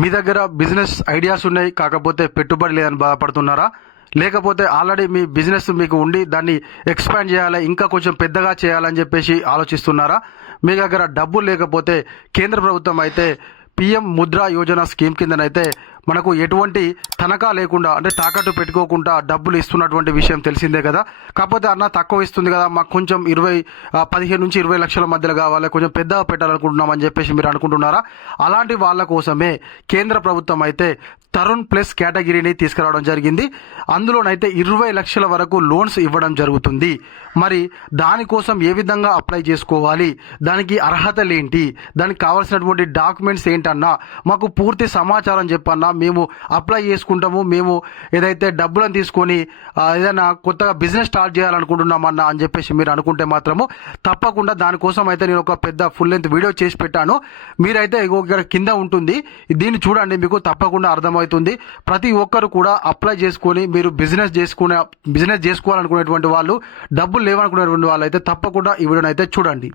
మీ దగ్గర business ideas ఉన్నాయి కాకపోతే పెట్టుబడి లేదని బాధపడుతున్నారా? లేకపోతే ఆల్రెడీ మీ బిజినెస్ మీకు ఉండి దాన్ని ఎక్స్పాండ్ చేయాలి ఇంకా కొంచెం పెద్దగా చేయాలని చెప్పేసి ఆలోచిస్తున్నారా? మీ దగ్గర డబ్బు లేకపోతే కేంద్ర ప్రభుత్వం అయితే పిఎం ముద్రా యోజన స్కీమ్ కిందనైతే మనకు ఎటువంటి తనఖా లేకుండా అంటే తాకట్టు పెట్టుకోకుండా డబ్బులు ఇస్తున్నటువంటి విషయం తెలిసిందే కదా. కాకపోతే అన్న తక్కువ ఇస్తుంది కదా మాకు కొంచెం ఇరవై పదిహేను నుంచి ఇరవై లక్షల మధ్యలో కావాలి కొంచెం పెద్దగా పెట్టాలనుకుంటున్నామని చెప్పేసి మీరు అనుకుంటున్నారా? అలాంటి వాళ్ళ కోసమే కేంద్ర ప్రభుత్వం అయితే తరుణ్ ప్లస్ కేటగిరీని తీసుకురావడం జరిగింది. అందులోనైతే ఇరవై లక్షల వరకు లోన్స్ ఇవ్వడం జరుగుతుంది. మరి దానికోసం ఏ విధంగా అప్లై చేసుకోవాలి? దానికి అర్హతలు ఏంటి? దానికి కావాల్సినటువంటి డాక్యుమెంట్స్ ఏంటన్నా? మాకు పూర్తి సమాచారం చెప్పన్నా మేము అప్లై చేసుకుంటాము మేము ఏదైతే డబ్బులను తీసుకొని ఏదైనా కొత్తగా బిజినెస్ స్టార్ట్ చేయాలనుకుంటున్నామన్నా అని చెప్పేసి మీరు అనుకుంటే మాత్రము తప్పకుండా దానికోసం అయితే నేను ఒక పెద్ద ఫుల్ లెంత్ వీడియో చేసి పెట్టాను. మీరైతే ఇక్కడ కింద ఉంటుంది. దీన్ని చూడండి మీకు తప్పకుండా అర్థమవుతుంది. ప్రతి ఒక్కరు కూడా అప్లై చేసుకొని మీరు బిజినెస్ చేసుకునే బిజినెస్ చేసుకోవాలనుకునేటువంటి వాళ్ళు డబ్బులు లేవనుకునేటువంటి వాళ్ళు అయితే తప్పకుండా ఈ వీడియోని అయితే చూడండి.